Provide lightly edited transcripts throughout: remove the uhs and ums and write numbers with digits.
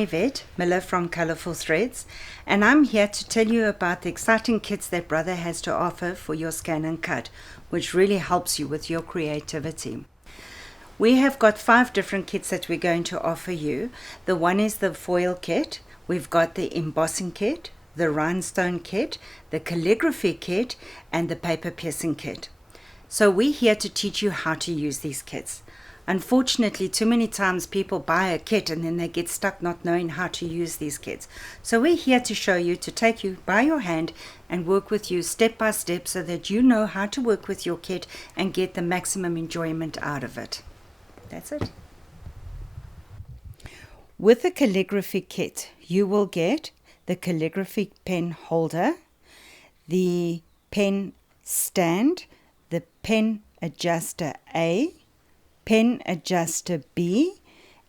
Yvette Miller from Colourful Threads, and I'm here to tell you about the exciting kits that Brother has to offer for your scan and cut, which really helps you with your creativity. We have got 5 different kits that we're going to offer you. The one is the foil kit, we've got the embossing kit, the rhinestone kit, the calligraphy kit, and the paper piercing kit. So we're here to teach you how to use these kits. Unfortunately, too many times people buy a kit and then they get stuck not knowing how to use these kits. So we're here to show you, to take you by your hand and work with you step by step so that you know how to work with your kit and get the maximum enjoyment out of it. That's it. With the calligraphy kit, you will get the calligraphy pen holder, the pen stand, the pen adjuster A, pen adjuster B,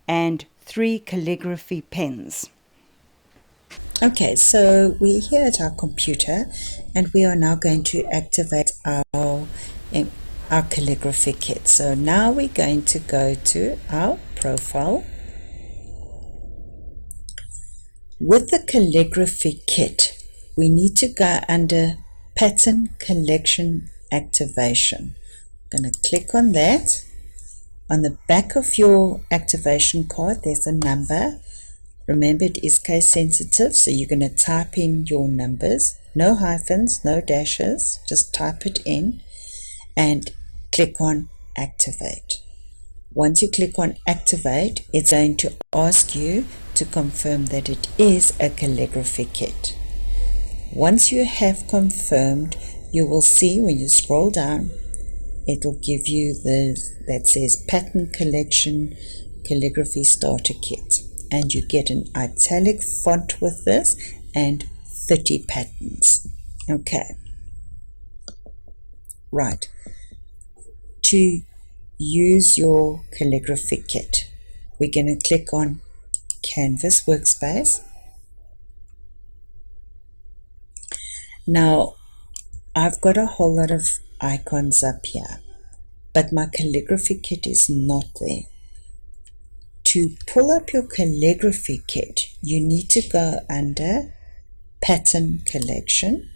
and 3 calligraphy pens. Okay, so we're here at our computer and we are now going to activate our calligraphy kit. So now we're going to go to our profile. With the calligraphy kit, we need to go under Pattern Collection Activation. I'm going to click on that. On the back of your activation card, there's a number. Remember, it is case sensitive, so you're going to type in your numbers. No hyphens, no dashes, just type it in and click on Activate. Once you click on Activate, it's going to ask you to confirm that it is a calligraphy kit. Once you have confirmed, you will see when you scroll down, it will give you that says Pattern Collection Calligraphy Starter Kit, and you get an italic font with this and 30 patterns. Okay, right. To use your calligraphy kit, we're going to click on Canvas Workspace. Now, I've got a whole lot of icons up here, but my calligraphy kit is not there. To pull up your calligraphy kit, you need to go under Pattern Collection,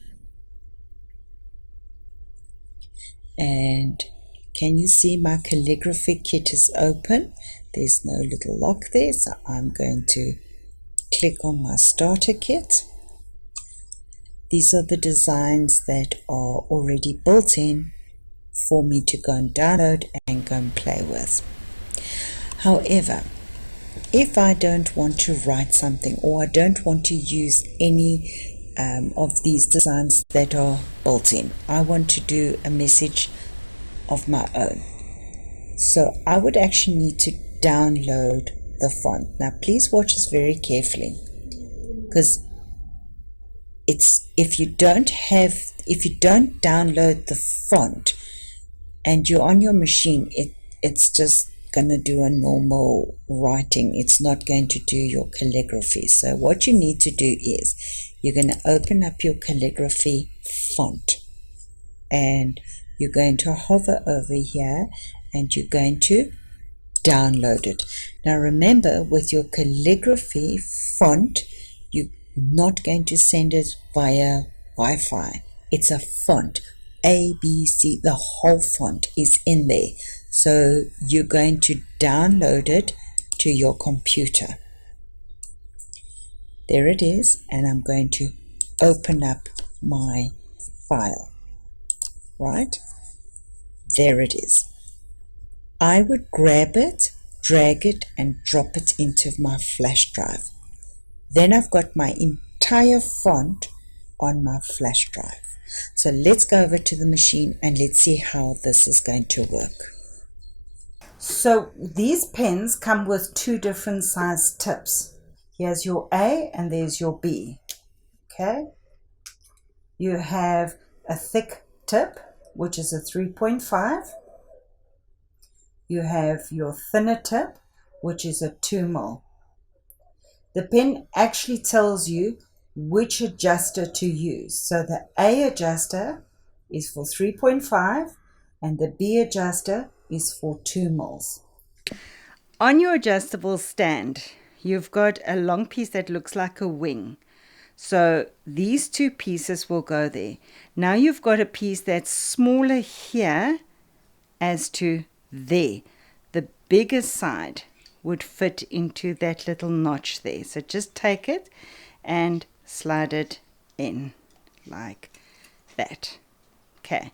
and can you see my calligraphy kit is open? There's no little lock there, so I'm going to click on my starter kit. These are the designs that are already built in for me to go and download and go and play with. However, if I don't want to write something, or I don't want to use any of these designs that are built in, I want to do a message of my own. So I would actually need to download the font. Now please watch this very carefully, because if you don't download the font and you're on your machine, it's just going to do a normal writing. It's not going to do your calligraphy. So what you need to do is you're going to open up your calligraphy font and you're going to hover over here and you're going to download it. Now remember, with your calligraphy font, you're not going to send it via Wi-Fi. It's a font, A, B, C, the whole font is in there. So you're going to download it to your computer. There it is, and I'm going to open up my file. Right? There it is. I would grab it, drag it, and drop it into my flash drive. Then I've got my entire font on my flash drive. So let's go over to the machine and let's see how this is going to work. So these pens come with 2 different size tips. Here's your A and there's your B. Okay? You have a thick tip, which is a 3.5. You have your thinner tip, which is a 2 mil. The pen actually tells you which adjuster to use. So the A adjuster is for 3.5 and the B adjuster is for 2 mils. On your adjustable stand, you've got a long piece that looks like a wing. So these two pieces will go there. Now you've got a piece that's smaller here as to there. The bigger side would fit into that little notch there. So just take it and slide it in like that. Okay.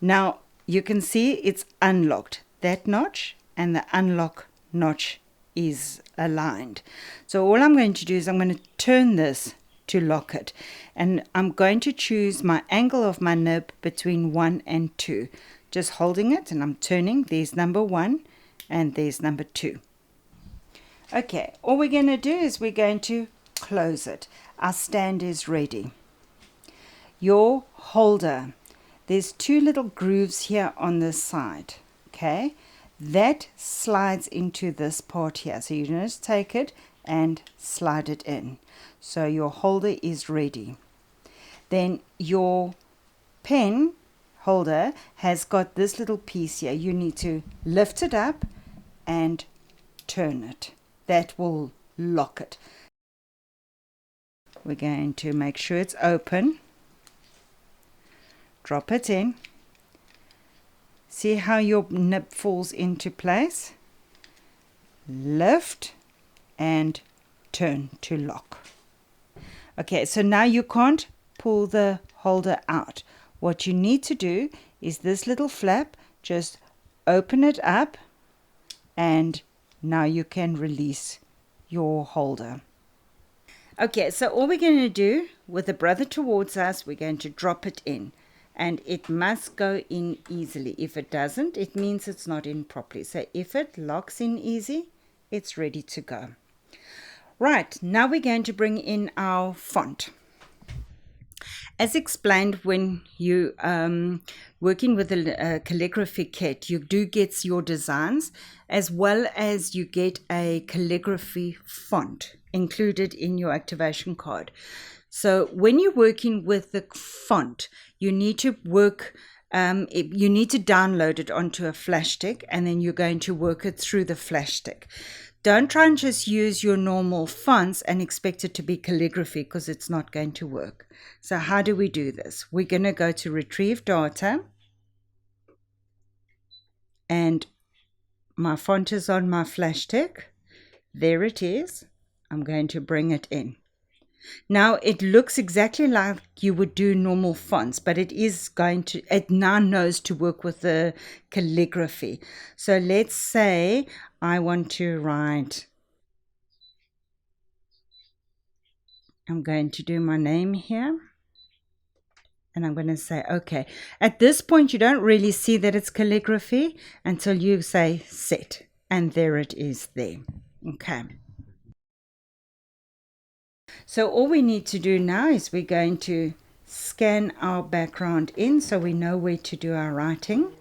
Now you can see it's unlocked. That notch and the unlock notch is aligned. So all I'm going to do is I'm going to turn this to lock it, and I'm going to choose my angle of my nib between 1 and 2, just holding it, and I'm turning. There's number 1 and there's number 2. Okay, all we're going to do is we're going to close it. Our stand is ready. Your holder, there's 2 little grooves here on this side. Okay, that slides into this part here, so you just take it and slide it in. So your holder is ready. Then your pen holder has got this little piece here. You need to lift it up and turn it. That will lock it. We're going to make sure it's open. Drop it in. See how your nib falls into place. Lift and turn to lock. Okay, so now you can't pull the holder out. What you need to do is this little flap, just open it up, and now you can release your holder. Okay, so all we're going to do with the brother towards us, we're going to drop it in, and it must go in easily. If it doesn't, it means it's not in properly. So if it locks in easy, it's ready to go. Right, now we're going to bring in our font. As explained, when you working with a calligraphy kit, you do get your designs as well as you get a calligraphy font included in your activation card. So when you're working with the font, you need to you need to download it onto a flash stick, and then you're going to work it through the flash stick. Don't try and just use your normal fonts and expect it to be calligraphy, because it's not going to work. So how do we do this? We're going to go to retrieve data, and my font is on my flash stick. There it is. I'm going to bring it in. Now it looks exactly like you would do normal fonts, but it now knows to work with the calligraphy. So let's say I want to write, I'm going to do my name here, and I'm going to say okay. At this point you don't really see that it's calligraphy until you say set, and there it is there. Okay. So all we need to do now is we're going to scan our background in so we know where to do our writing.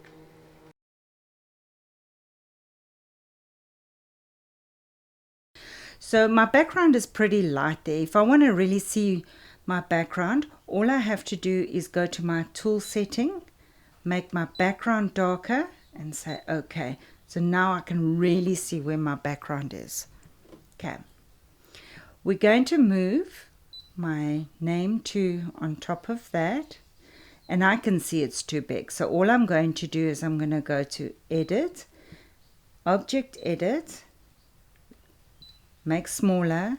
So my background is pretty light there. If I want to really see my background, all I have to do is go to my tool setting, make my background darker, and say okay. So now I can really see where my background is. Okay. We're going to move my name to on top of that, and I can see it's too big. So all I'm going to do is I'm going to go to Edit, Object Edit, make smaller,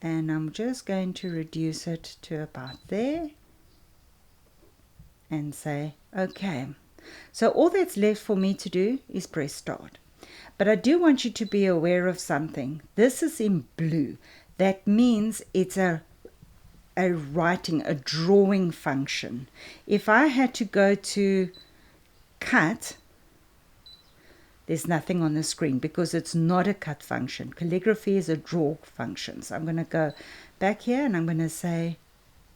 and I'm just going to reduce it to about there and say okay. So all that's left for me to do is press start. But I do want you to be aware of something. This is in blue. That means it's a writing, a drawing function. If I had to go to cut, there's nothing on the screen because it's not a cut function. Calligraphy is a draw function. So I'm going to go back here and I'm going to say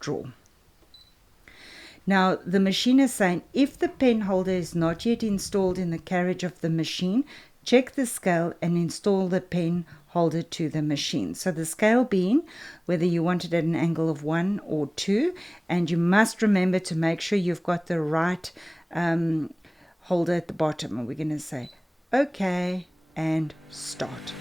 draw. Now the machine is saying if the pen holder is not yet installed in the carriage of the machine, check the scale and install the pen holder to the machine. So the scale being whether you want it at an angle of 1 or 2, and you must remember to make sure you've got the right holder at the bottom. And we're going to say okay and start.